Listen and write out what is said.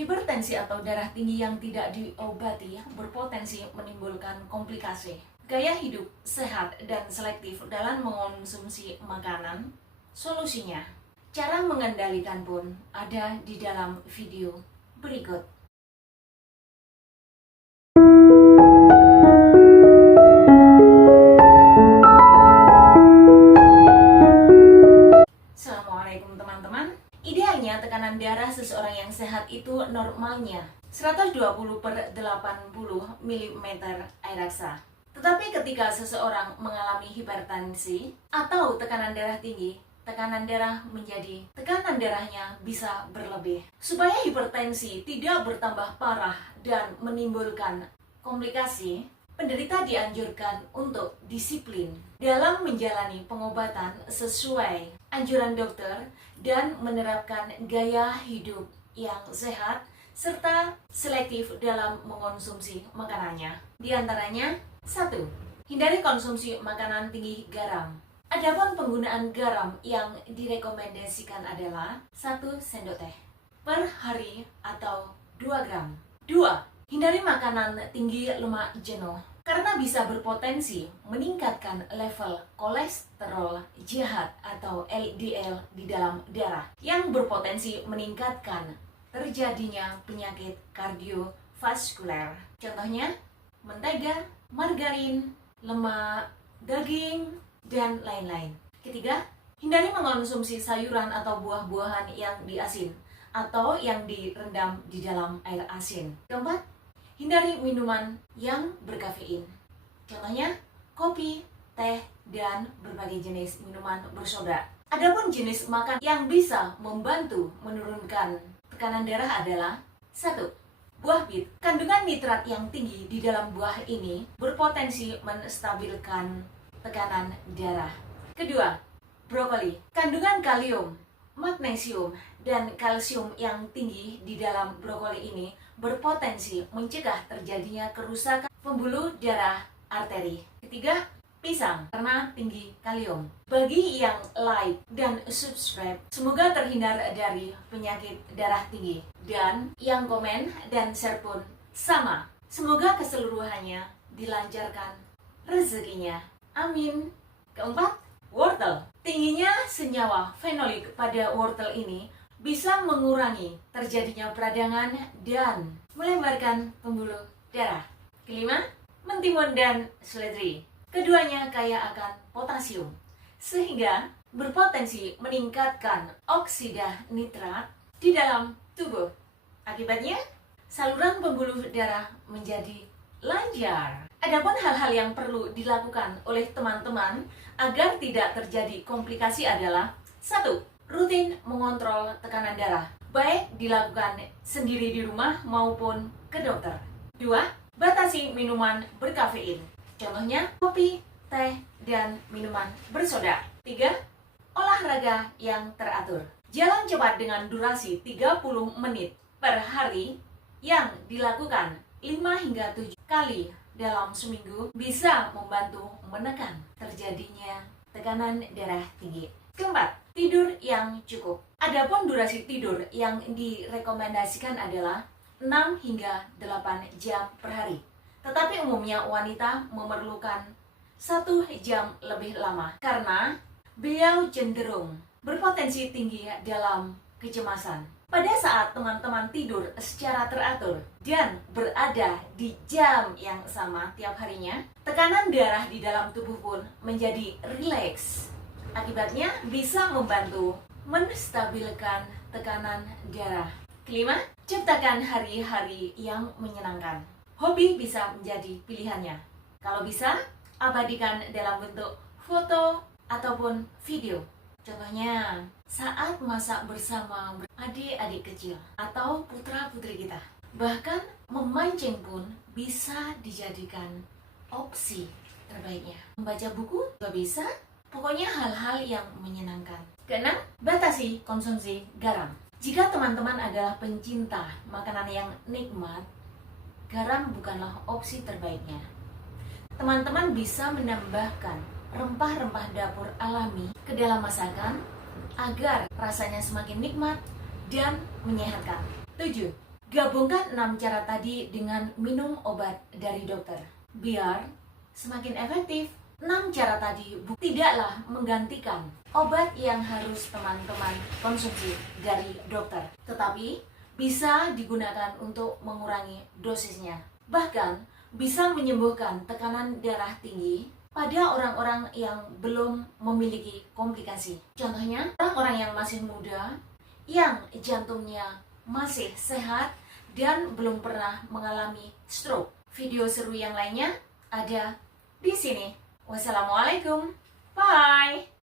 Hipertensi atau darah tinggi yang tidak diobati berpotensi menimbulkan komplikasi. Gaya hidup sehat dan selektif dalam mengonsumsi makanan. Solusinya, cara mengendalikan pun ada di dalam video berikut. Assalamualaikum teman-teman. Idealnya tekanan darah seseorang yang sehat itu normalnya 120/80 mm air raksa. Tetapi ketika seseorang mengalami hipertensi atau tekanan darah tinggi, tekanan darah menjadi tekanan darahnya bisa berlebih. Supaya hipertensi tidak bertambah parah dan menimbulkan komplikasi, penderita dianjurkan untuk disiplin dalam menjalani pengobatan sesuai anjuran dokter dan menerapkan gaya hidup yang sehat serta selektif dalam mengonsumsi makanannya. Di antaranya, 1. Hindari konsumsi makanan tinggi garam. Adapun penggunaan garam yang direkomendasikan adalah 1 sendok teh per hari atau 2 gram. 2. Hindari makanan tinggi lemak jenuh karena bisa berpotensi meningkatkan level kolesterol jahat atau LDL di dalam darah yang berpotensi meningkatkan terjadinya penyakit kardiovaskuler. Contohnya, mentega, margarin, lemak, daging, dan lain-lain. Ketiga, hindari mengonsumsi sayuran atau buah-buahan yang diasin atau yang direndam di dalam air asin. Keempat, hindari minuman yang berkafein. Contohnya, kopi, teh, dan berbagai jenis minuman bersoda. Adapun jenis makan yang bisa membantu menurunkan tekanan darah adalah 1. Buah bit. Kandungan nitrat yang tinggi di dalam buah ini berpotensi menstabilkan tekanan darah. Kedua, brokoli. Kandungan kalium, magnesium, dan kalsium yang tinggi di dalam brokoli ini berpotensi mencegah terjadinya kerusakan pembuluh darah arteri. Ketiga, pisang karena tinggi kalium. Bagi yang like dan subscribe, semoga terhindar dari penyakit darah tinggi. Dan yang komen dan share pun sama. Semoga keseluruhannya dilancarkan rezekinya. Amin. Keempat, wortel. Tingginya senyawa fenolik pada wortel ini bisa mengurangi terjadinya peradangan dan melebarkan pembuluh darah. Kelima, mentimun dan seledri. Keduanya kaya akan potasium, sehingga berpotensi meningkatkan oksida nitrat di dalam tubuh. Akibatnya, saluran pembuluh darah menjadi lancar. Adapun hal-hal yang perlu dilakukan oleh teman-teman agar tidak terjadi komplikasi adalah 1. Rutin mengontrol tekanan darah, baik dilakukan sendiri di rumah maupun ke dokter. 2. Batasi minuman berkafein, contohnya kopi, teh, dan minuman bersoda. 3. Olahraga yang teratur. Jalan cepat dengan durasi 30 menit per hari yang dilakukan 5 hingga 7 kali dalam seminggu bisa membantu menekan terjadinya tekanan darah tinggi. Keempat, tidur yang cukup. Adapun durasi tidur yang direkomendasikan adalah 6 hingga 8 jam per hari. Tetapi umumnya wanita memerlukan 1 jam lebih lama karena beliau cenderung berpotensi tinggi dalam kecemasan. Pada saat teman-teman tidur secara teratur dan berada di jam yang sama tiap harinya, tekanan darah di dalam tubuh pun menjadi rileks. Akibatnya bisa membantu menstabilkan tekanan darah. Kelima, ciptakan hari-hari yang menyenangkan. Hobi bisa menjadi pilihannya. Kalau bisa, abadikan dalam bentuk foto ataupun video. Contohnya, saat masak bersama adik-adik kecil atau putra-putri kita. Bahkan memancing pun bisa dijadikan opsi terbaiknya. Membaca buku juga bisa. Pokoknya hal-hal yang menyenangkan. Keenam, batasi konsumsi garam. Jika teman-teman adalah pencinta makanan yang nikmat, garam bukanlah opsi terbaiknya. Teman-teman bisa menambahkan rempah-rempah dapur alami ke dalam masakan agar rasanya semakin nikmat dan menyehatkan. 7. Gabungkan 6 cara tadi dengan minum obat dari dokter, biar semakin efektif. 6 cara tadi tidaklah menggantikan obat yang harus teman-teman konsumsi dari dokter, tetapi bisa digunakan untuk mengurangi dosisnya. Bahkan bisa menyembuhkan tekanan darah tinggi pada orang-orang yang belum memiliki komplikasi. Contohnya, orang-orang yang masih muda, yang jantungnya masih sehat dan belum pernah mengalami stroke. Video seru yang lainnya ada di sini. Wassalamualaikum. Bye.